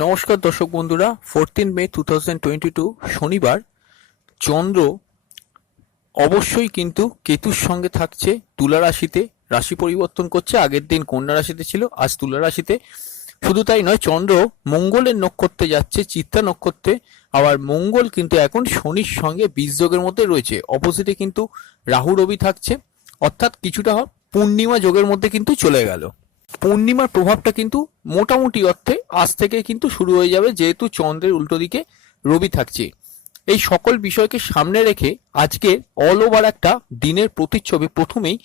নমস্কার দর্শক বন্ধুরা, 14 মে 2022 শনিবার চন্দ্র অবশ্যই কিন্তু কেতুর সঙ্গে থাকছে তুলা রাশিতে। রাশি পরিবর্তন করছে, আগের দিন কন্যা রাশিতে ছিল, আজ তুলা রাশিতে। শুধু তাই নয়, চন্দ্র মঙ্গলের নক্ষত্রে যাচ্ছে, চিত্তা নক্ষত্রে। আবার মঙ্গল কিন্তু এখন শনির সঙ্গে বীজযোগের মধ্যে রয়েছে। অপোজিটে কিন্তু রাহু রবি থাকছে, অর্থাৎ কিছুটা পূর্ণিমা যোগের মধ্যে কিন্তু চলে গেল। পূর্ণিমার প্রভাবটা কিন্তু মোটামুটি অর্থে আজ থেকে কিন্তু শুরু হয়ে যাবে, যেহেতু চন্দ্রের উল্টো দিকে রবি থাকছে। এই সকল বিষয়কে সামনে রেখে আজকে অল ওভার একটা দিনের প্রতিচ্ছবি প্রথমেই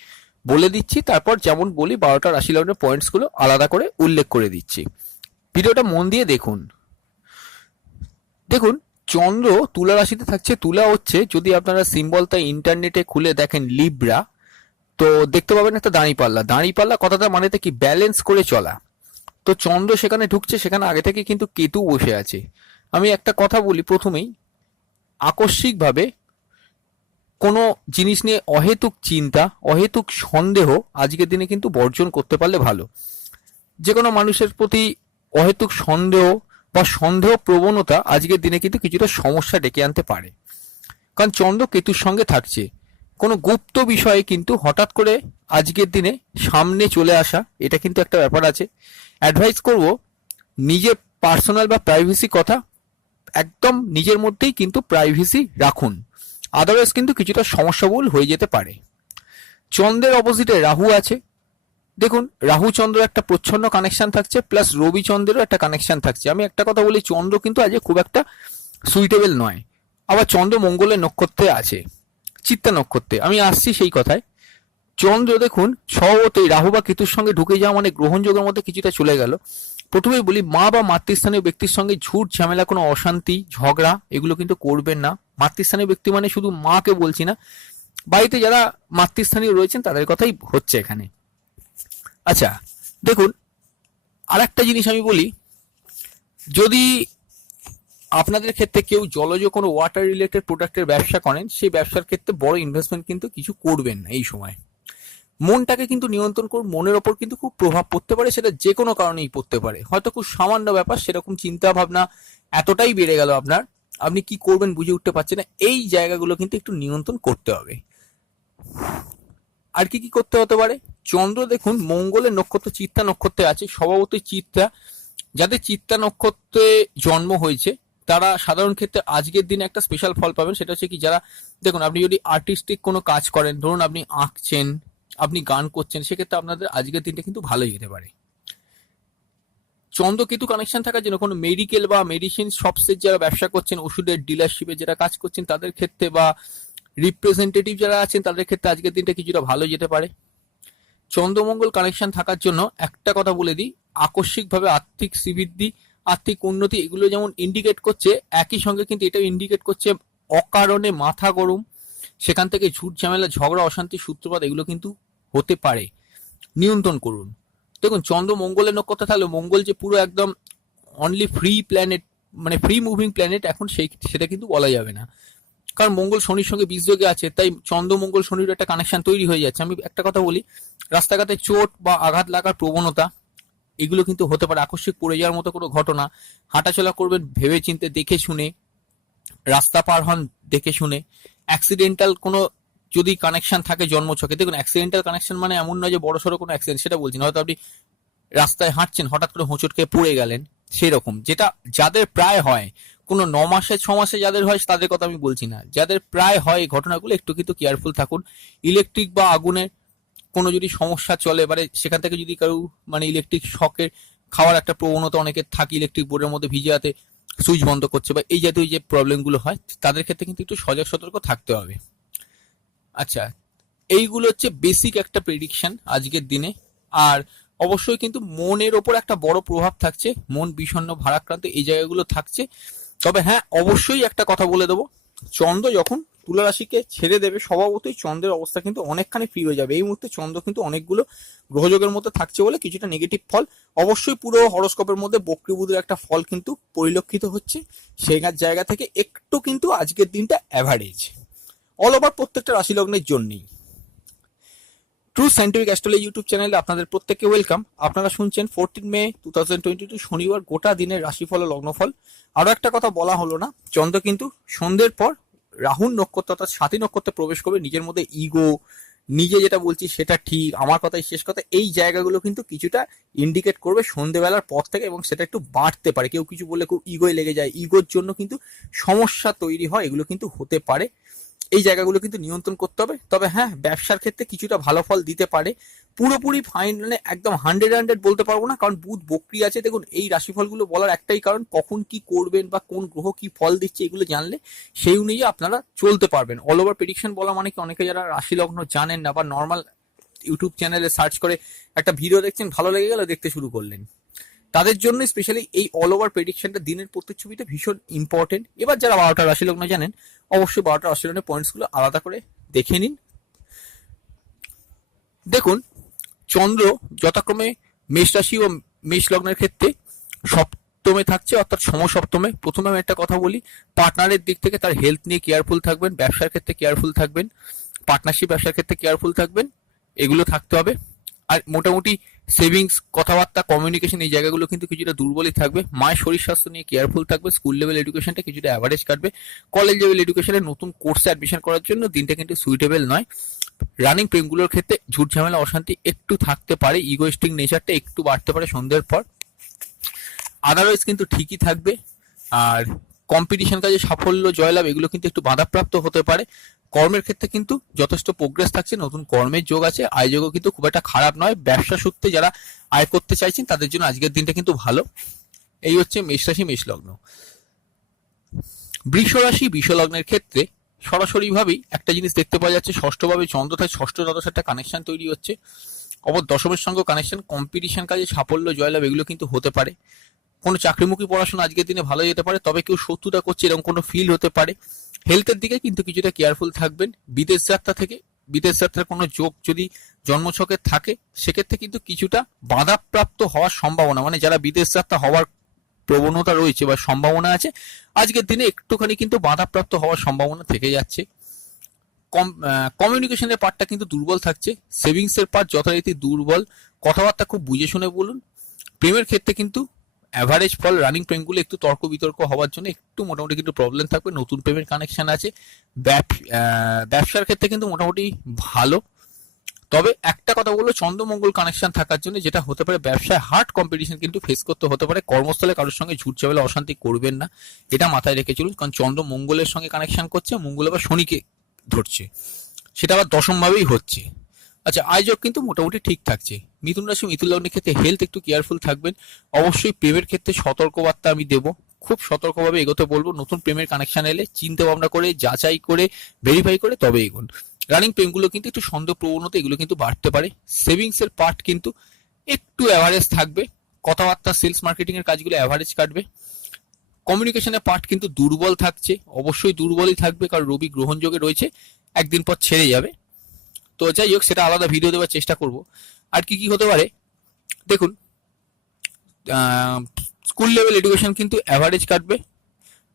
বলে দিচ্ছি, তারপর যেমন বলি 12টা রাশি লগ্নের পয়েন্টসগুলো আলাদা করে উল্লেখ করে দিচ্ছি। ভিডিওটা মন দিয়ে দেখুন। দেখুন, চন্দ্র তুলা রাশিতে থাকছে। তুলা হচ্ছে, যদি আপনারা সিম্বল তাই ইন্টারনেটে খুলে দেখেন, লিব্রা, তো দেখতে পাবেন একটা দাঁড়িপাল্লা। দাঁড়িপাল্লা কথাটা মানেতে কি? ব্যালেন্স করে চলা। তো চন্দ্র সেখানে ঢুকছে, সেখানে আগে থেকে কিন্তু কেতু বসে আছে। আমি একটা কথা বলি প্রথমেই, আকস্মিকভাবে কোনো জিনিস নিয়ে অহেতুক চিন্তা, অহেতুক সন্দেহ আজকের দিনে কিন্তু বর্জন করতে পারলে ভালো। যে কোনো মানুষের প্রতি অহেতুক সন্দেহ বা সন্দেহ প্রবণতা আজকের দিনে কিন্তু কিছুটা সমস্যা ডেকে আনতে পারে, কারণ চন্দ্র কেতুর সঙ্গে থাকছে। কোনো গুপ্ত বিষয়ে কিন্তু হঠাৎ করে আজকের দিনে সামনে চলে আসা, এটা কিন্তু একটা ব্যাপার আছে। অ্যাডভাইস করব, নিজের পার্সোনাল বা প্রাইভেসি কথা একদম নিজের মধ্যেই কিন্তু প্রাইভেসি রাখুন, আদারওয়াইজ কিন্তু কিছুটা সমস্যাবহুল হয়ে যেতে পারে। চন্দ্রের অপোজিটে রাহু আছে। দেখুন, রাহু চন্দ্র একটা প্রচ্ছন্ন কানেকশন থাকছে, প্লাস রবি চন্দ্রেরও একটা কানেকশন থাকছে। আমি একটা কথা বলি, চন্দ্র কিন্তু আজকে খুব একটা সুইটেবল নয়। আবার চন্দ্র মঙ্গলের নক্ষত্রে আছে, চিত্তা নক্ষত্রে। আমি আসছি সেই কথায়। চন্দ্র দেখুন স্বভাবতই রাহু বা কেতুর সঙ্গে ঢুকে যাওয়া মানে গ্রহণযোগের মধ্যে কিছুটা চলে গেল। প্রথমেই বলি, মা বা মাতৃস্থানীয় ব্যক্তির সঙ্গে ঝুট ঝামেলা, কোনো অশান্তি ঝগড়া এগুলো কিন্তু করবেন না। মাতৃস্থানীয় ব্যক্তি মানে শুধু মাকে বলছি না, বাড়িতে যারা মাতৃস্থানীয় রয়েছেন তাদের কথাই হচ্ছে এখানে। আচ্ছা, দেখুন, আর একটা জিনিস আমি বলি, যদি আপনাদের ক্ষেত্রে কেউ জলজ কোনো ওয়াটার রিলেটেড প্রোডাক্টের ব্যবসা করেন, সেই ব্যবসার ক্ষেত্রে বড় ইনভেস্টমেন্ট কিন্তু কিছু করবেন না এই সময়। মনটাকে কিন্তু নিয়ন্ত্রণ করুন। মনের ওপর কিন্তু খুব প্রভাব পড়তে পারে, সেটা যে কোনো কারণেই পড়তে পারে। হয়তো খুব সামান্য ব্যাপার, সেরকম চিন্তা ভাবনা এতটাই বেড়ে গেল আপনার, আপনি কি করবেন বুঝে উঠতে পারছেন না। এই জায়গাগুলো কিন্তু একটু নিয়ন্ত্রণ করতে হবে। আর কি কি করতে হতে পারে? চন্দ্র দেখুন মঙ্গলের নক্ষত্র চিত্তা নক্ষত্রে আছে। স্বভাবতই চিত্তা, যাদের চিত্তা নক্ষত্রে জন্ম হয়েছে তারা সাধারণ ক্ষেত্রে আজকের দিনে একটা স্পেশাল ফল পাবেন। সেটা হচ্ছে কি, যারা দেখুন, আপনি যদি আর্টিস্টিক কোনো কাজ করেন, ধরুন আপনি আঁকছেন, আপনি গান করছেন, সেক্ষেত্রে আপনাদের আজকের দিনটা কিন্তু ভালো যেতে পারে। চন্দ্র কেতু কানেকশন থাকার জন্য কোনো মেডিকেল বা মেডিসিন শপসের যারা ব্যবসা করছেন, ওষুধের ডিলারশিপে যারা কাজ করছেন তাদের ক্ষেত্রে, বা রিপ্রেজেন্টেটিভ যারা আছেন তাদের ক্ষেত্রে আজকের দিনটা কিছুটা ভালো যেতে পারে। চন্দ্রমঙ্গল কানেকশন থাকার জন্য একটা কথা বলে দিই, আকস্মিকভাবে আর্থিক শ্রীবৃদ্ধি, আর্থিক উন্নতি এগুলো যেমন ইন্ডিকেট করছে, একই সঙ্গে কিন্তু এটাও ইন্ডিকেট করছে অকারণে মাথা গরম, সেখান থেকে ঝুট ঝামেলা ঝগড়া অশান্তি সূত্রপাত এগুলো কিন্তু হতে পারে। নিয়ন্ত্রণ করুন। দেখুন, চন্দ্র মঙ্গলের নক্ষত্র থাকলে মঙ্গল যে পুরো একদম অনলি ফ্রি প্ল্যানেট, মানে ফ্রি মুভিং প্ল্যানেট, এখন সেটা কিন্তু বলা যাবে না, কারণ মঙ্গল শনির সঙ্গে বীজযোগে আছে। তাই চন্দ্র মঙ্গল শনির একটা কানেকশন তৈরি হয়ে যাচ্ছে। আমি একটা কথা বলি, রাস্তাঘাটে চোট বা আঘাত লাগার প্রবণতা এগুলো কিন্তু হতে পারে। আকস্মিক পড়ে যাওয়ার মতো কোনো ঘটনা। হাঁটাচলা করবেন ভেবে চিন্তে, দেখে শুনে, রাস্তা পার হন দেখে শুনে। অ্যাক্সিডেন্টাল কোনো যদি কানেকশন থাকে জন্মছকে, দেখুন অ্যাক্সিডেন্টাল কানেকশন মানে এমন নয় যে বড়সড় কোনো অ্যাক্সিডেন্ট, সেটা বলছি না। হয়তো আপনি রাস্তায় হাঁটছেন, হঠাৎ করে হোঁচট খেয়ে পড়ে গেলেন, সেরকম। যেটা যাদের প্রায় হয়, কোনো 9 মাসে 6 মাসে যাদের হয় তাদের কথা আমি বলছি না, যাদের প্রায় হয় এই ঘটনাগুলো, একটু কিন্তু কেয়ারফুল থাকুন। ইলেকট্রিক বা আগুনের কোনো যদি সমস্যা চলে, এবারে সেখান থেকে যদি কারো মানে ইলেকট্রিক শকের খাওয়ার একটা প্রবণতা অনেকের থাকে, ইলেকট্রিক বোর্ডের মধ্যে ভিজে হাতে সুইচ বন্ধ করছে বা এই জাতীয় যে প্রবলেমগুলো হয়, তাদের ক্ষেত্রে কিন্তু একটু সজাগ সতর্ক থাকতে হবে। আচ্ছা, এইগুলো হচ্ছে বেসিক একটা প্রেডিকশন আজকের দিনে। আর অবশ্যই কিন্তু মনের ওপর একটা বড় প্রভাব থাকছে, মন বিষণ্ণ ভারাক্রান্ত এই জায়গাগুলো থাকছে। তবে হ্যাঁ, অবশ্যই একটা কথা বলে দেবো, চন্দ্র যখন তুলা রাশিকে ছেড়ে দেবে, স্বভাবতই চন্দ্রের অবস্থা কিন্তু অনেকখানি ফ্রি হয়ে যাবে। এই মুহূর্তে চন্দ্র কিন্তু অনেকগুলো গ্রহযোগের মধ্যে থাকছে বলে কিছুটা নেগেটিভ ফল অবশ্যই পুরো হরোস্কোপের মধ্যে বক্রী বুধের একটা ফল কিন্তু পরিলক্ষিত হচ্ছে। সেই জায়গা থেকে একটু কিন্তু আজকের দিনটা অ্যাভারেজ অল ওভার প্রত্যেকটা রাশি লগ্নের জন্যই। ট্রু সায়েন্টিফিক অ্যাস্ট্রোলজি ইউটিউব চ্যানেলে আপনাদের প্রত্যেককে ওয়েলকাম। আপনারা শুনছেন 14 মে 2022 শনিবার গোটা দিনের রাশিফল ও লগ্নফল। আরো একটা কথা বলা হলো না, চন্দ্র কিন্তু সন্ধ্যের পর রাহুর নক্ষত্র অর্থাৎ স্বাতী নক্ষত্রে প্রবেশ করবে। নিজের মধ্যে ইগো, নিজে যেটা বলছি সেটা ঠিক, আমার কথাই শেষ কথা, এই জায়গাগুলো কিন্তু কিছুটা ইন্ডিকেট করবে সন্ধ্যেবেলার পর থেকে, এবং সেটা একটু বাড়তে পারে। কেউ কিছু বললে খুব ইগোয় লেগে যায়, ইগোর জন্য কিন্তু সমস্যা তৈরি হয়, এগুলো কিন্তু হতে পারে। এই জায়গাগুলো কিন্তু নিয়ন্ত্রণ করতে হবে। তবে হ্যাঁ, ব্যবসার ক্ষেত্রে কিছুটা ভালো ফল দিতে পারে। পুরোপুরি ফাইনালে একদম 100 বলতে পারবো না, কারণ বুধ বক্রি আছে। দেখুন, এই রাশিফলগুলো বলার একটাই কারণ, কখন কি করবেন বা কোন গ্রহ কি ফল দিচ্ছে এগুলো জানলে সেই অনুযায়ী আপনারা চলতে পারবেন। অল ওভার প্রেডিকশন বলা মানে কি, অনেকে যারা রাশি লগ্ন জানেন না বা নর্মাল ইউটিউব চ্যানেলে সার্চ করে একটা ভিডিও দেখছেন, ভালো লেগে গেল, দেখতে শুরু করলেন, তাদের জন্য স্পেশালি এই অল ওভার প্রেডিকশনটা, দিনের প্রতিচ্ছবিটা ভীষণ ইম্পর্টেন্ট। এবার যারা 12টা রাশি লগ্ন জানেন, অবশ্যই 12টা রাশি লগ্নের পয়েন্টসগুলো আলাদা করে দেখে নিন। দেখুন, চন্দ্র যথাক্রমে মেষ রাশি ও মেষ লগ্নের ক্ষেত্রে সপ্তমে থাকছে, অর্থাৎ সমসপ্তমে। প্রথমে আমি একটা কথা বলি, পার্টনারের দিক থেকে তার হেলথ নিয়ে কেয়ারফুল থাকবেন, ব্যবসার ক্ষেত্রে কেয়ারফুল থাকবেন, পার্টনারশিপ ব্যবসার ক্ষেত্রে কেয়ারফুল থাকবেন, এগুলো থাকতে হবে। আর মোটামুটি সেভিংস, কথাবার্তা, কমিউনিকেশন, এই জায়গাগুলো কিন্তু কিছুটা দুর্বলই থাকবে। মায়ের শরীর স্বাস্থ্য নিয়ে কেয়ারফুল থাকবে। স্কুল লেভেল এডুকেশনটা কিছুটা অ্যাভারেজ কাটবে। কলেজ লেভেল এডুকেশনের নতুন কোর্সে অ্যাডমিশন করার জন্য দিনটা কিন্তু সুইটেবল নয়। রানিং প্রেমগুলোর ক্ষেত্রে ঝুট ঝামেলা অশান্তি একটু থাকতে পারে, ইগোইস্টিক নেচারটা একটু বাড়তে পারে সন্ধ্যের পর। আদারওয়াইজ কিন্তু ঠিকই থাকবে। আর কম্পিটিশন কাজে সাফল্য, জয়লাভ, এগুলো কিন্তু একটু বাধাপ্রাপ্ত হতে পারে। কর্মের ক্ষেত্রে কিন্তু যথেষ্ট প্রোগ্রেস থাকছে, নতুন কর্মের যোগ আছে, আয় যোগও কিন্তু খুব একটা খারাপ নয়। ব্যবসা সূত্রে যারা আয় করতে চাইছেন তাদের জন্য আজকের দিনটা কিন্তু ভালো। এই হচ্ছে মেষ রাশি, মেষ লগ্ন। বৃষ রাশি, বৃষ লগ্নের ক্ষেত্রে সরাসরি ভাবেই একটা জিনিস দেখতে পাওয়া যাচ্ছে, ষষ্ঠভাবে চন্দ্র থাকে, ষষ্ঠ দ্বাদশ একটা কানেকশন তৈরি হচ্ছে। অপর দশমের সঙ্গে কানেকশন, কম্পিটিশন কাজে সাফল্য, জয়লাভ, এগুলো কিন্তু হতে পারে। কোনো চাকরিমুখী পড়াশোনা আজকের দিনে ভালো যেতে পারে, তবে কেউ শত্রুতা করছে এরকম কোনো ফিল হতে পারে। হেলথের দিকে কিন্তু কিছুটা কেয়ারফুল থাকবেন। বিদেশ যাত্রা থেকে, বিদেশ যাত্রার কোনো যোগ যদি জন্মছকে থাকে, সেক্ষেত্রে কিন্তু কিছুটা বাধাপ্রাপ্ত হওয়ার সম্ভাবনা, মানে যারা বিদেশ যাত্রা হওয়ার প্রবণতা রয়েছে বা সম্ভাবনা আছে, আজকের দিনে একটুখানি কিন্তু বাধাপ্রাপ্ত হওয়ার সম্ভাবনা থেকে যাচ্ছে। কমিউনিকেশনের পার্টটা কিন্তু দুর্বল থাকছে। সেভিংসের পার্ট যথারীতি দুর্বল। কথাবার্তা খুব বুঝে শুনে বলুন। প্রেমের ক্ষেত্রে কিন্তু অ্যাভারেজ ফল। রানিং প্রেমগুলো একটু তর্ক বিতর্ক হওয়ার জন্য একটু মোটামুটি কিন্তু প্রবলেম থাকবে। নতুন প্রেমের কানেকশন আছে। ব্যবসার ক্ষেত্রে কিন্তু মোটামুটি ভালো। তবে একটা কথা বলবো, চন্দ্রমঙ্গল কানেকশন থাকার জন্য যেটা হতে পারে, ব্যবসায় হার্ড কম্পিটিশন কিন্তু ফেস করতে হতে পারে। কর্মস্থলে কারোর সঙ্গে ঝুট ঝামেলা অশান্তি করবেন না, এটা মাথায় রেখে চলুন। কারণ চন্দ্র মঙ্গলের সঙ্গে কানেকশন করছে, মঙ্গল আবার শনিকে ধরছে, সেটা আবার দশম ভাবেই হচ্ছে। আচ্ছা, আয়োজক কিন্তু মোটামুটি ঠিক থাকছে। মিথুন রাশি, মিথুন লগ্নের ক্ষেত্রে হেলথ একটু কেয়ারফুল থাকবেন। অবশ্যই প্রেমের ক্ষেত্রে সতর্কবার্তা আমি দেবো, খুব সতর্কভাবে এগোতে বলবো। নতুন প্রেমের কানেকশন এলে চিন্তা ভাবনা করে, যাচাই করে, ভেরিফাই করে তবে এগোন। রানিং প্রেমগুলো কিন্তু একটু সন্দেহ প্রবণতা, এগুলো কিন্তু বাড়তে পারে। সেভিংস এর পার্ট কিন্তু একটু অ্যাভারেজ থাকবে। কথাবার্তা, সেলস মার্কেটিং এর কাজগুলো অ্যাভারেজ কাটবে। কমিউনিকেশনের পার্ট কিন্তু দুর্বল থাকছে, অবশ্যই দুর্বলই থাকবে, কারণ রবি গ্রহণযোগে রয়েছে, একদিন পর ছেড়ে যাবে। তো যাই হোক, সেটা আলাদা ভিডিও দেওয়ার চেষ্টা করব। আর কি কি হতে পারে দেখুন, স্কুল লেভেল এডুকেশন কিন্তু অ্যাভারেজ কাটবে।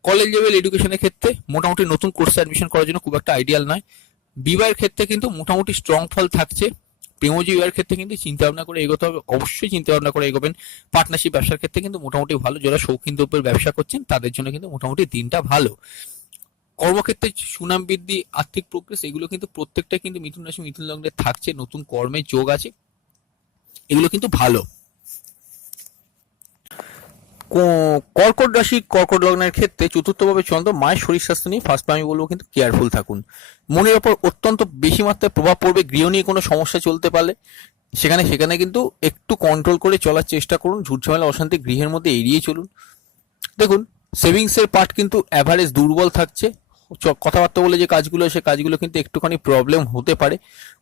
কলেজ লেভেল এডুকেশনের ক্ষেত্রে মোটামুটি নতুন কোর্সে অ্যাডমিশন করার জন্য খুব একটা আইডিয়াল নয়। বিবাহের ক্ষেত্রে কিন্তু মোটামুটি স্ট্রং ফল থাকছে। প্রেমজি বিবাহের ক্ষেত্রে কিন্তু চিন্তা ভাবনা করে এগোতে হবে, অবশ্যই চিন্তা ভাবনা করে এগোবেন। পার্টনারশিপ ব্যবসার ক্ষেত্রে কিন্তু মোটামুটি ভালো। যারা শৌখিন দ্রব্যের ব্যবসা করছেন তাদের জন্য কিন্তু মোটামুটি দিনটা ভালো। কর্মক্ষেত্রে সুনাম বৃদ্ধি, আর্থিক প্রোগ্রেস, এগুলো কিন্তু প্রত্যেকটা কিন্তু মিথুন রাশি, মিথুন লগ্নে থাকছে। নতুন কর্মের যোগ আছে, এগুলো কিন্তু ভালো। কর্কট রাশি, কর্কট লগ্নের ক্ষেত্রে চতুর্থভাবে চন্দ্র, মায়ের শরীর স্বাস্থ্য নিয়ে ফার্স্ট আমি বলবো কিন্তু কেয়ারফুল থাকুন। মনের ওপর অত্যন্ত বেশি মাত্রায় প্রভাব পড়বে। গৃহ নিয়ে কোনো সমস্যা চলতে পারলে সেখানে কিন্তু একটু কন্ট্রোল করে চলার চেষ্টা করুন। ঝুট ঝামেলা অশান্তি গৃহের মধ্যে এড়িয়ে চলুন। দেখুন, সেভিংস এর পার্ট কিন্তু অ্যাভারেজ দুর্বল থাকছে। কথাবার্তা বলে যে কাজগুলো, সে কাজগুলো কিন্তু একটুখানি প্রবলেম হতে পারে।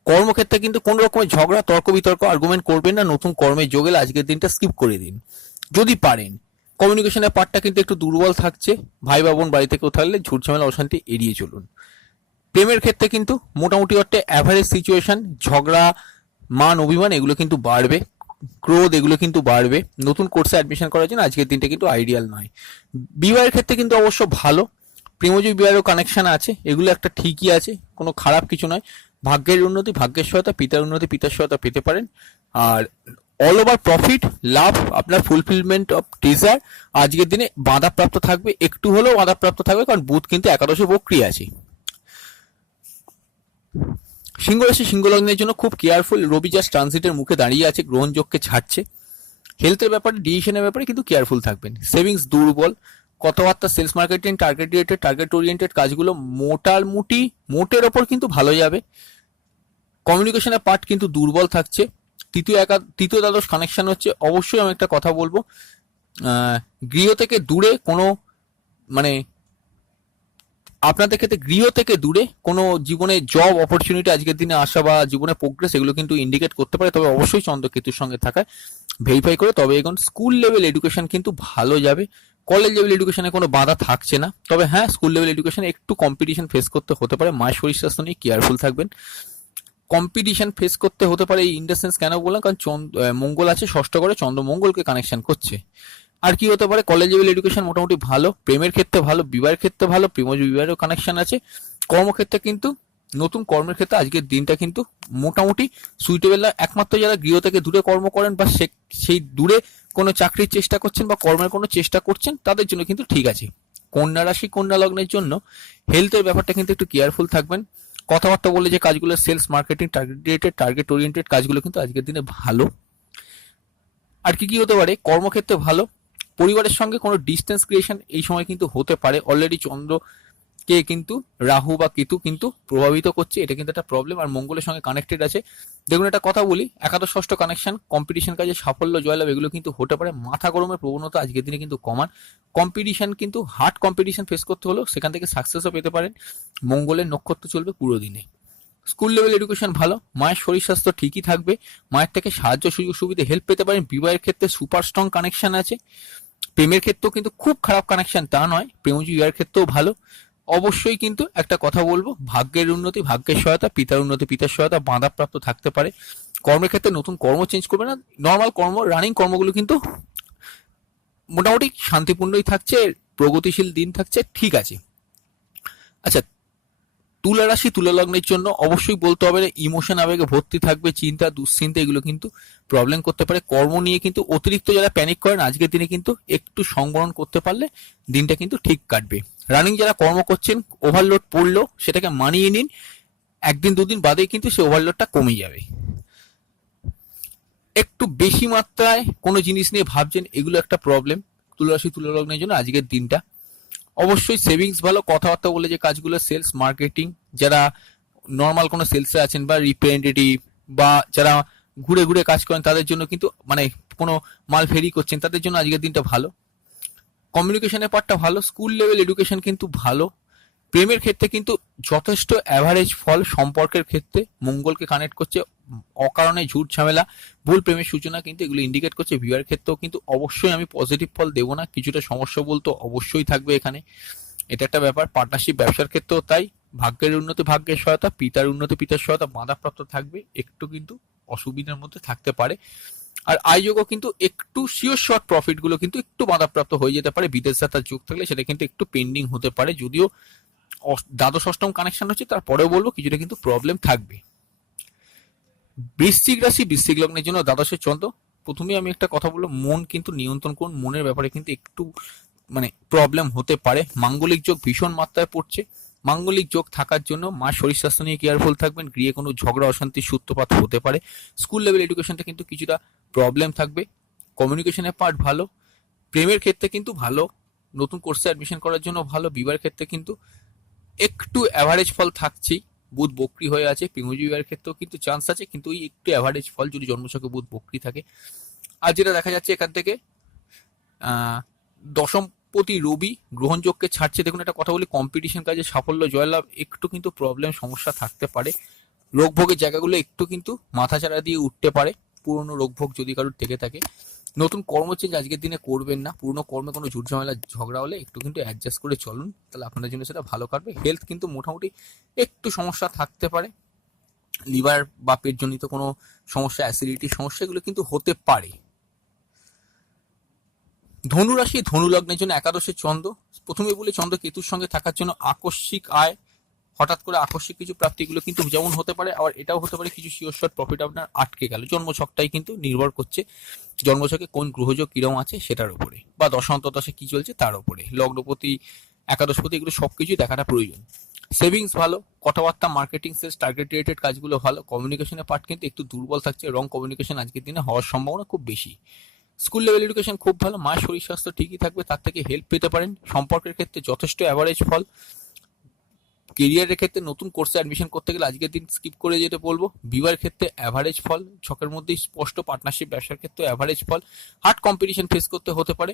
কর্মক্ষেত্রে কিন্তু কোনো রকমের ঝগড়া, তর্ক বিতর্ক, আর্গুমেন্ট করবেন না। নতুন কর্মের যোগ এলে আজকের দিনটা স্কিপ করে দিন যদি পারেন। কমিউনিকেশনের পার্টটা কিন্তু একটু দুর্বল থাকছে। ভাই বা বোন বাড়িতে কেউ থাকলে ঝুট ঝামেলা অশান্তি এড়িয়ে চলুন। প্রেমের ক্ষেত্রে কিন্তু মোটামুটি একটা অ্যাভারেজ সিচুয়েশন। ঝগড়া, মান অভিমান, এগুলো কিন্তু বাড়বে। ক্রোধ, এগুলো কিন্তু বাড়বে। নতুন কোর্সে অ্যাডমিশন করার জন্য আজকের দিনটা কিন্তু আইডিয়াল নয়। বিবাহের ক্ষেত্রে কিন্তু অবশ্য ভালো। প্রেমজ বিবাহেরও কানেকশন আছে, এগুলো একটা ঠিকই আছে, কোনো খারাপ কিছু নয়। ভাগ্যের উন্নতি, ভাগ্যের সহায়তা, পিতার উন্নতি, পিতার সহায়তা পেতে পারেন। আর অল ওভার প্রফিট, লাভ, আপনার ফুলফিলমেন্ট অফ ডিজায়ার আজকের দিনে বাধাপ্রাপ্ত থাকবে, একটু হলেও বাধাপ্রাপ্ত থাকবে, কারণ বুধ কিন্তু একাদশে বক্রী আছে। সিংহ রাশি সিংহ লগ্নের জন্য খুব কেয়ারফুল। রবি জাস্ট ট্রানজিটের মুখে দাঁড়িয়ে আছে, গ্রহণযোগকে ছাড়ছে। হেলথের ব্যাপারে, ডিসিশনের ব্যাপারে কিন্তু কেয়ারফুল থাকবেন। সেভিংস দুর্বল, কথাবার্তা, sales marketing, target related, target oriented কাজগুলো মোটের ওপর কিন্তু ভালো যাবে। কমিউনিকেশনের পার্ট কিন্তু দুর্বল থাকছে। তৃতীয় দ্বাদশ কানেকশন হচ্ছে। অবশ্যই আমি একটা কথা বলবো, গৃহ থেকে দূরে কোনো মানে আপনাদের ক্ষেত্রে গৃহ থেকে দূরে কোনো জীবনে জব অপরচুনিটি আজকের দিনে আসা বা জীবনে প্রোগ্রেস এগুলো কিন্তু ইন্ডিকেট করতে পারে। তবে অবশ্যই চন্দ্রকেতুর সঙ্গে থাকায় ভেরিফাই করে তবে এখন স্কুল লেভেল এডুকেশন কিন্তু ভালো যাবে। কলেজ লেভেল এডুকেশনে কোনো বাধা থাকছে না। তবে হ্যাঁ, স্কুল লেভেল এডুকেশনে একটু কম্পিটিশন ফেস করতে হতে পারে। মায়ের শরীর স্বাস্থ্য নিয়ে কেয়ারফুল থাকবেন। কম্পিটিশন ফেস করতে হতে পারে, এই ইন্ডাসেন্স কেন বললাম, কারণ মঙ্গল আছে ষষ্ঠ ঘরে, চন্দ্র মঙ্গলকে কানেকশন করছে। আর কি হতে পারে, কলেজ লেভেল এডুকেশন মোটামুটি ভালো, প্রেমের ক্ষেত্রে ভালো, বিবাহের ক্ষেত্রে ভালো, প্রেমজ বিবাহেরও কানেকশন আছে। কর্মক্ষেত্রে কিন্তু নতুন কর্মের ক্ষেত্রে আজকের দিনটা কিন্তু মোটামুটি সুইটেবল। একমাত্র যারা গৃহ থেকে দূরে কর্ম করেন বা সেই দূরে কোনো চাকরির চেষ্টা করছেন বা কর্মের কোনো চেষ্টা করছেন, তাদের জন্য কিন্তু ঠিক আছে। কন্যা রাশি কন্যা লগ্নের জন্য হেলথের ব্যাপারটা কিন্তু একটু কেয়ারফুল থাকবেন। কথাবার্তা বলে যে কাজগুলো, sales marketing, target related, target oriented কাজগুলো কিন্তু আজকের দিনে ভালো। আর কি হতে পারে, কর্মক্ষেত্রে ভালো। পরিবারের সঙ্গে কোনো ডিস্টেন্স ক্রিয়েশন এই সময় কিন্তু হতে পারে। অলরেডি চন্দ্রকে কিন্তু রাহু বা কেতু কিন্তু প্রভাবিত করছে, এটা কিন্তু একটা প্রবলেম। আর মঙ্গলের সঙ্গে কানেক্টেড আছে। দেখুন একটা কথা বলি, একাদশ ষষ্ঠ কানেকশন, কম্পিটিশন কাজে সাফল্য জয়লাভ এগুলো কিন্তু হতে পারে। মাথা গরমের প্রবণতা আজকের দিনে কিন্তু কমান। কম্পিটিশন কিন্তু হার্ড কম্পিটিশন ফেস করতে হলেও সেখান থেকে সাকসেসও পেতে পারেন। মঙ্গলের নক্ষত্র চলবে পুরো দিনে। স্কুল লেভেল এডুকেশন ভালো। মায়ের শরীর স্বাস্থ্য ঠিকই থাকবে। মায়ের থেকে সাহায্য সুযোগ সুবিধা হেল্প পেতে পারেন। বিবাহের ক্ষেত্রে সুপার স্ট্রং কানেকশন আছে। প্রেমের ক্ষেত্রেও কিন্তু খুব খারাপ কানেকশন তা নয়, প্রেমজ বিবাহের ক্ষেত্রেও ভালো। অবশ্যই কিন্তু একটা কথা বলবো, ভাগ্যের উন্নতি, ভাগ্যের সহায়তা, পিতার উন্নতি, পিতার সহায়তা বাধাপ্রাপ্ত থাকতে পারে। কর্মের ক্ষেত্রে নতুন কর্ম চেঞ্জ করবে না, নর্মাল কর্ম, রানিং কর্মগুলো কিন্তু মোটামুটি শান্তিপূর্ণই থাকছে, প্রগতিশীল দিন থাকছে, ঠিক আছে। আচ্ছা, তুলা রাশি তুলা লগ্নের জন্য অবশ্যই বলতে হবে, ইমোশন আবেগে ভর্তি থাকবে, চিন্তা দুশ্চিন্তা এগুলো কিন্তু প্রবলেম করতে পারে। কর্ম নিয়ে কিন্তু অতিরিক্ত যারা প্যানিক করেন আজকের দিনে কিন্তু একটু সংবরণ করতে পারলে দিনটা কিন্তু ঠিক কাটবে। রানিং যারা কর্ম করছেন, ওভারলোড পড়লো সেটাকে মানিয়ে নিন, একদিন দুদিন বাদেই কিন্তু সে ওভারলোডটা কমে যাবে। একটু বেশি মাত্রায় কোনো জিনিস নিয়ে ভাবছেন, এগুলো একটা প্রবলেম তুলা রাশি তুলা লগ্নের জন্য আজকের দিনটা। অবশ্যই সেভিংস ভালো, কথাবার্তা বলে যে কাজগুলো, সেলস মার্কেটিং, যারা নর্মাল কোনো সেলসে আছেন বা রিপ্রেজেন্টেটিভ বা যারা ঘুরে ঘুরে কাজ করেন তাদের জন্য কিন্তু মানে কোনো মাল ফেরি করছেন তাদের জন্য আজকের দিনটা ভালো। কমিউনিকেশনের পার্টটা ভালো। স্কুল লেভেল এডুকেশন কিন্তু ভালো। প্রেমের ক্ষেত্রে কিন্তু যথেষ্ট অ্যাভারেজ ফল। সম্পর্কের ক্ষেত্রে মঙ্গলকে কানেক্ট করছে, অকারণে ঝুট ঝামেলা, ভুল প্রেমের সূচনা কিন্তু এগুলো ইন্ডিকেট করছে। বিবাহের ক্ষেত্রেও কিন্তু অবশ্যই আমি পজিটিভ ফল দেবো না, কিছুটা সমস্যা বলতো অবশ্যই থাকবে এখানে, এটা একটা ব্যাপার। পার্টনারশিপ ব্যবসার ক্ষেত্রেও তাই। ভাগ্যের উন্নতি, ভাগ্যের সহায়তা, পিতার উন্নতি, পিতার সহায়তা বাধাপ্রাপ্ত থাকবে, একটু কিন্তু অসুবিধার মধ্যে থাকতে পারে। আর আয়যোগও কিন্তু একটু শিওর শর্ট প্রফিট গুলো কিন্তু একটু বাধাপ্রাপ্ত হয়ে যেতে পারে। বিদেশ যাত্রার যোগ থাকলে সেটা কিন্তু একটু পেন্ডিং হতে পারে, যদিও দ্বাদশ অষ্টম কানেকশন হচ্ছে, তারপরেও বলবো কিছুটা কিন্তু প্রবলেম থাকবে। বৃশ্চিক রাশি বৃশ্চিক লগ্নের জন্য দ্বাদশের চন্দ্র। প্রথমে আমি একটা কথা বলবো, মন কিন্তু নিয়ন্ত্রণ করুন, মনের ব্যাপারে কিন্তু একটু মানে প্রবলেম হতে পারে। মাঙ্গলিক যোগ ভীষণ মাত্রায় পড়ছে। মাঙ্গলিক যোগ থাকার জন্য মা শরীর স্বাস্থ্য নিয়ে কেয়ারফুল থাকবেন। গৃহে কোনো ঝগড়া অশান্তির সূত্রপাত হতে পারে। স্কুল লেভেল এডুকেশনটা কিন্তু কিছুটা প্রবলেম থাকবে। কমিউনিকেশনের পার্ট ভালো। প্রেমের ক্ষেত্রে কিন্তু ভালো, নতুন কোর্সে অ্যাডমিশন করার জন্য ভালো। বিবাহের ক্ষেত্রে কিন্তু একটু অ্যাভারেজ ফল থাকছেই, বুধ বক্রি হয়ে আছে। প্রেমজী বিবাহের ক্ষেত্রেও কিন্তু চান্স আছে, কিন্তু ওই একটু অ্যাভারেজ ফল যদি জন্মছকে বুধ বক্রি থাকে। আর যেটা দেখা যাচ্ছে এখান থেকে দশমপতি রবি গ্রহণযোগকে ছাড়ছে। দেখুন একটা কথা বলি, কম্পিটিশন কাজে সাফল্য জয়লাভ একটু কিন্তু প্রবলেম সমস্যা থাকতে পারে। রোগভোগের জায়গাগুলো একটু কিন্তু মাথাচাড়া দিয়ে উঠতে পারে, পুরনো রোগভোগ যদি কারোর থেকে থাকে। নতুন কর্ম চেঞ্জ আজকের দিনে করবেন না। পুরনো কর্মে কোনো ঝুট ঝামেলা ঝগড়া হলে একটু কিন্তু অ্যাডজাস্ট করে চলুন, তাহলে আপনাদের জন্য সেটা ভালো কাটবে। হেলথ কিন্তু মোটামুটি একটু সমস্যা থাকতে পারে, লিভার বা পেটজনিত কোনো সমস্যা, অ্যাসিডিটির সমস্যা এগুলো কিন্তু হতে পারে। ধনু রাশি ধনু লগ্নের জন্য একাদশের চন্দ্র। প্রথমে বলি, চন্দ্র কেতুর সঙ্গে থাকার জন্য আকস্মিক আয় হঠাৎ করে আকস্মিক কিছু প্রাপ্তিগুলো কিন্তু যেমন হতে পারে, আবার এটাও হতে পারে কিছু শিওর শর্ট প্রফিট আপনার আটকে গেল। জন্মছকটাই কিন্তু নির্ভর করছে জন্মছকে কোন গ্রহযোগ কিরম আছে সেটার উপরে, বা দশান্তদশে কি চলছে তার উপরে, লগ্নপতি একাদশপতি এগুলো সবকিছুই দেখাটা প্রয়োজন। সেভিংস ভালো, কথাবার্তা মার্কেটিং সেলস টার্গেট রিলেটেড কাজগুলো ভালো। কমিউনিকেশনের পার্ট কিন্তু একটু দুর্বল থাকছে, রং কমিউনিকেশন আজকের দিনে হওয়ার সম্ভাবনা খুব বেশি। স্কুল লেভেল এডুকেশন খুব ভালো, মায়ের শরীর স্বাস্থ্য ঠিকই থাকবে, তার থেকে হেল্প পেতে পারেন। সম্পর্কের ক্ষেত্রে যথেষ্ট অ্যাভারেজ ফল। কেরিয়ারের ক্ষেত্রে নতুন কোর্সে অ্যাডমিশন করতে গেলে আজকের দিন স্কিপ করে যেতে বলবো। বিবাহের ক্ষেত্রে অ্যাভারেজ ফল, ছকের মধ্যেই স্পষ্ট। পার্টনারশিপ ব্যবসার ক্ষেত্রে অ্যাভারেজ ফল, হার্ড কম্পিটিশন ফেস করতে হতে পারে।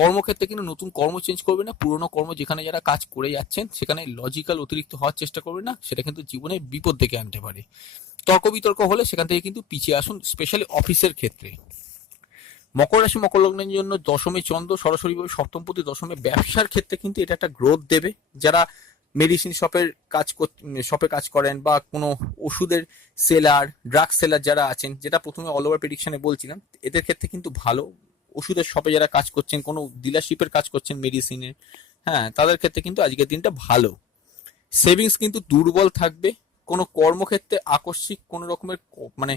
কর্মক্ষেত্রে কিন্তু নতুন কর্ম চেঞ্জ করবে না, পুরোনো কর্ম যেখানে যারা কাজ করে যাচ্ছেন সেখানে লজিক্যাল অতিরিক্ত হওয়ার চেষ্টা করবে না, সেটা কিন্তু জীবনে বিপদ ডেকে আনতে পারে। তর্ক বিতর্ক হলে সেখান থেকে কিন্তু পিছিয়ে আসুন, স্পেশালি অফিসের ক্ষেত্রে। মকর রাশি মকর লগ্নের জন্য দশমে চন্দ্র সরাসরিভাবে সপ্তমপতি দশমে, ব্যবসার ক্ষেত্রে কিন্তু এটা একটা গ্রোথ দেবে। যারা মেডিসিন শপে কাজ করেন, বা কোনো ওষুধের সেলার, ড্রাগ সেলার যারা আছেন, যেটা প্রথমে অল ওভার প্রেডিকশনে বলছিলাম, এদের ক্ষেত্রে কিন্তু ভালো। ওষুধের শপে যারা কাজ করছেন, কোনো ডিলারশিপের কাজ করছেন মেডিসিনের, হ্যাঁ, তাদের ক্ষেত্রে কিন্তু আজকের দিনটা ভালো। সেভিংস কিন্তু দুর্বল থাকবে। কোনো কর্মক্ষেত্রে আকস্মিক কোনো রকমের মানে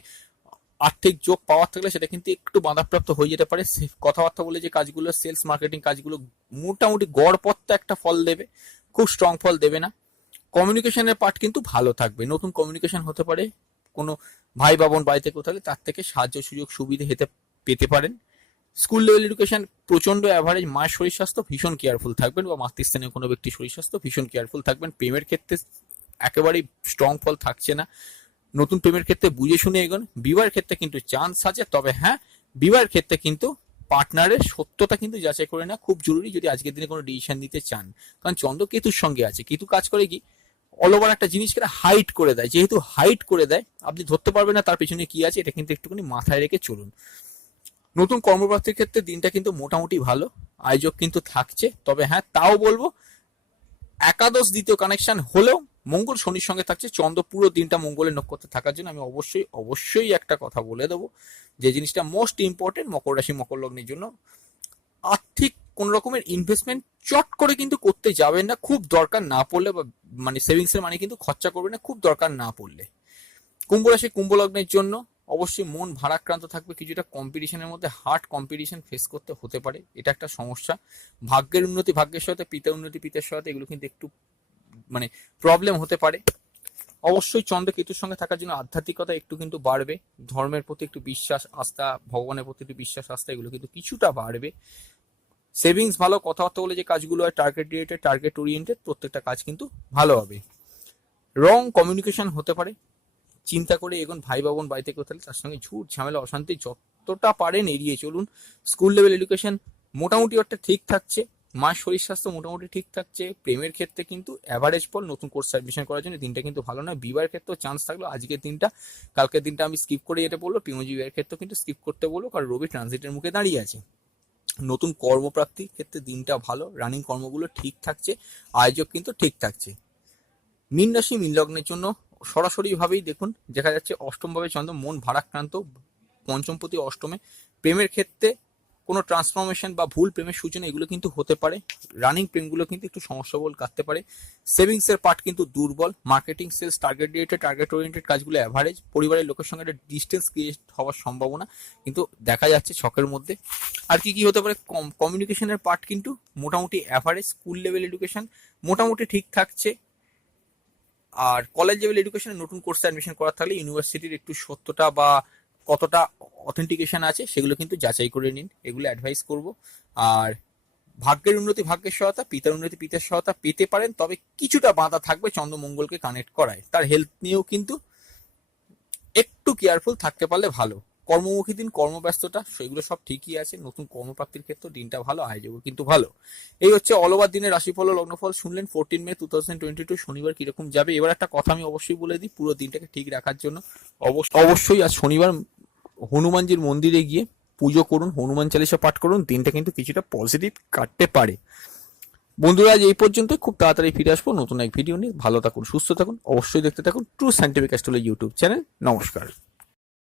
আর্থিক যোগ পাওয়ার থাকলে সেটা কিন্তু একটু বাধাপ্রাপ্ত হয়ে যেতে পারে। কথাবার্তা বলে যে কাজগুলো, সেলস মার্কেটিং কাজগুলো মোটামুটি গড়পড়তা একটা ফল দেবে, খুব স্ট্রং ফল দেবে না। কমিউনিকেশনের পার্ট কিন্তু ভালো থাকবে, নতুন কমিউনিকেশন হতে পারে, কোনো ভাই বাবন বাড়িতে কোথাও তার থেকে সাহায্য সুযোগ সুবিধা পেতে পারেন। স্কুল লেভেল এডুকেশন প্রচন্ড অ্যাভারেজ। মায়ের শরীর স্বাস্থ্য ভীষণ কেয়ারফুল থাকবেন, বা মাতৃস্থানীয় কোনো ব্যক্তির শরীর স্বাস্থ্য ভীষণ কেয়ারফুল থাকবেন। প্রেমের ক্ষেত্রে একেবারেই স্ট্রং ফল থাকছে না, নতুন প্রেমের ক্ষেত্রে বুঝে শুনে এগোন। বিবাহের ক্ষেত্রে কিন্তু চান্স আছে, তবে হ্যাঁ, বিবাহের ক্ষেত্রে কিন্তু পার্টনারের সত্যতা কিন্তু যাচাই করে না খুব জরুরি, যদি আজকের দিনে কোনো ডিসিশন নিতে চান। কারণ চন্দ্র কেতুর সঙ্গে আছে, কেতু কাজ করে কি অল ওভার একটা জিনিসকে হাইট করে দেয়। যেহেতু হাইট করে দেয়, আপনি ধরতে পারবেন না তার পেছনে কি আছে, এটা কিন্তু একটুখানি মাথায় রেখে চলুন। নতুন কর্মপ্রাপ্তির ক্ষেত্রে দিনটা কিন্তু মোটামুটি ভালো, আয়োজক কিন্তু থাকছে। তবে হ্যাঁ, তাও বলবো একাদশ দ্বিতীয় কানেকশন হলেও মঙ্গল শনির সঙ্গে থাকছে, চন্দ্র পুরো দিনটা মঙ্গলের নক্ষত্রে থাকার জন্য আমি অবশ্যই একটা কথা বলে দেবো, যে জিনিসটা মোস্ট ইম্পর্টেন্ট মকর রাশি মকর লগ্নের জন্য। আর্থিক কোন রকমের ইনভেস্টমেন্ট চট করে কিন্তু করতে যাবেন না, খুব দরকার না পড়লে, বা মানে সেভিংস এর মানে কিন্তু খরচা করবেন না খুব দরকার না পড়লে। কুম্ভ রাশি কুম্ভ লগ্নের জন্য অবশ্যই মন ভারাক্রান্ত থাকবে, কিছুটা কম্পিটিশনের মধ্যে হার্ড কম্পিটিশন ফেস করতে হতে পারে, এটা একটা সমস্যা। ভাগ্যের উন্নতি ভাগ্যের সাথে, পিতার উন্নতি পিতার সাথে, এগুলো কিন্তু একটু মানে প্রবলেম হতে পারে। অবশ্যই চন্দ্র কেতুর সঙ্গে থাকার জন্য আধ্যাত্মিকতা একটু কিন্তু বাড়বে, ধর্মের প্রতি একটু বিশ্বাস আস্থা, ভগবানের প্রতি একটু বিশ্বাস আস্থা, এগুলো কিন্তু কিছুটা বাড়বে। সেভিংস ভালো, কথাবার্তা বলে যে কাজগুলো হয় টার্গেট রিলেটেড, টার্গেট ওরিয়েন্টেড, প্রত্যেকটা কাজ কিন্তু ভালো হবে। রং কমিউনিকেশন হতে পারে, চিন্তা করে এগোন। ভাই বাবন বাড়িতে কোথাও তার সঙ্গে ঝুট ঝামেলা অশান্তি যতটা পারেন এড়িয়ে চলুন। স্কুল লেভেল এডুকেশন মোটামুটি একটা ঠিক থাকছে, মায়ের শরীর স্বাস্থ্য মোটামুটি ঠিক থাকছে। প্রেমের ক্ষেত্রে কিন্তু অ্যাভারেজ ফল, নতুন কোর্স অ্যাডমিশন করার জন্য দিনটা কিন্তু ভালো নয়। বিবাহের ক্ষেত্রেও চান্স থাকলো আজকের দিনটা, কালকের দিনটা আমি স্কিপ করে যেতে বলবো। প্রেমজী বিবাহের ক্ষেত্রেও কিন্তু স্কিপ করতে বলবো, কারণ রবি ট্রানজিটের মুখে দাঁড়িয়ে আছে। নতুন কর্মপ্রাপ্তির ক্ষেত্রে দিনটা ভালো, রানিং কর্মগুলো ঠিক থাকছে, আয়োজক কিন্তু ঠিক থাকছে। মীন রাশি মীন লগ্নের জন্য সরাসরি ভাবেই দেখুন দেখা যাচ্ছে অষ্টম ভাবে চন্দ্র, মন ভারাক্রান্ত, পঞ্চমপতি অষ্টমে। প্রেমের ক্ষেত্রে কোনো ট্রান্সফরমেশন বা ভুল প্রেমের সূচনা এগুলো কিন্তু হতে পারে, রানিং প্রেমগুলো কিন্তু একটু সমস্যা বল কাটতে পারে। সেভিংস এর পার্ট কিন্তু দুর্বল, marketing sales target related target oriented কাজগুলো অ্যাভারেজ। পরিবারের লোকের সঙ্গে একটা ডিস্টেন্স ক্রিয়েট হওয়ার সম্ভাবনা কিন্তু দেখা যাচ্ছে ছকের মধ্যে। আর কি হতে পারে, কমিউনিকেশনের পার্ট কিন্তু মোটামুটি অ্যাভারেজ। স্কুল লেভেল এডুকেশন মোটামুটি ঠিক থাকছে, আর কলেজ লেভেল এডুকেশনে নতুন কোর্সে অ্যাডমিশন করা থাকলে ইউনিভার্সিটির একটু সত্যতা বা কতটা অথেন্টিকেশন আছে সেগুলো কিন্তু যাচাই করে নিন, এগুলো অ্যাডভাইস করব। আর ভাগ্যের উন্নতি ভাগ্যের সহায়তা, পিতার উন্নতি পিতার সহায়তা পেতে পারেন, তবে কিছুটা বাধা থাকবে চন্দ্রমঙ্গলকে কানেক্ট করায়। তার হেলথ নিয়েও কিন্তু একটু কেয়ারফুল থাকতে পারলে ভালো। কর্মমুখী দিন, কর্মব্যস্ততা সেগুলো সব ঠিকই আছে। নতুন কর্মপ্রাপ্তির ক্ষেত্রে দিনটা ভালো, আয়োজক কিন্তু ভালো। এই হচ্ছে অল ওভার দিনের রাশিফল ও লগ্নফল শুনলেন। 14 মে 2022 শনিবার কিরকম যাবে। এবার একটা কথা আমি অবশ্যই বলে দিই, পুরো দিনটাকে ঠিক রাখার জন্য অবশ্যই আজ শনিবার হনুমানজির মন্দিরে গিয়ে পুজো করুন, হনুমান চালিসা পাঠ করুন, দিনটা কিন্তু কিছুটা পজিটিভ কাটতে পারে। বন্ধুরা আজ এই পর্যন্ত, খুব তাড়াতাড়ি ফিরে আসবো নতুন এক ভিডিও নিয়ে। ভালো থাকুন, সুস্থ থাকুন, অবশ্যই দেখতে থাকুন true scientific astrology YouTube channel. নমস্কার।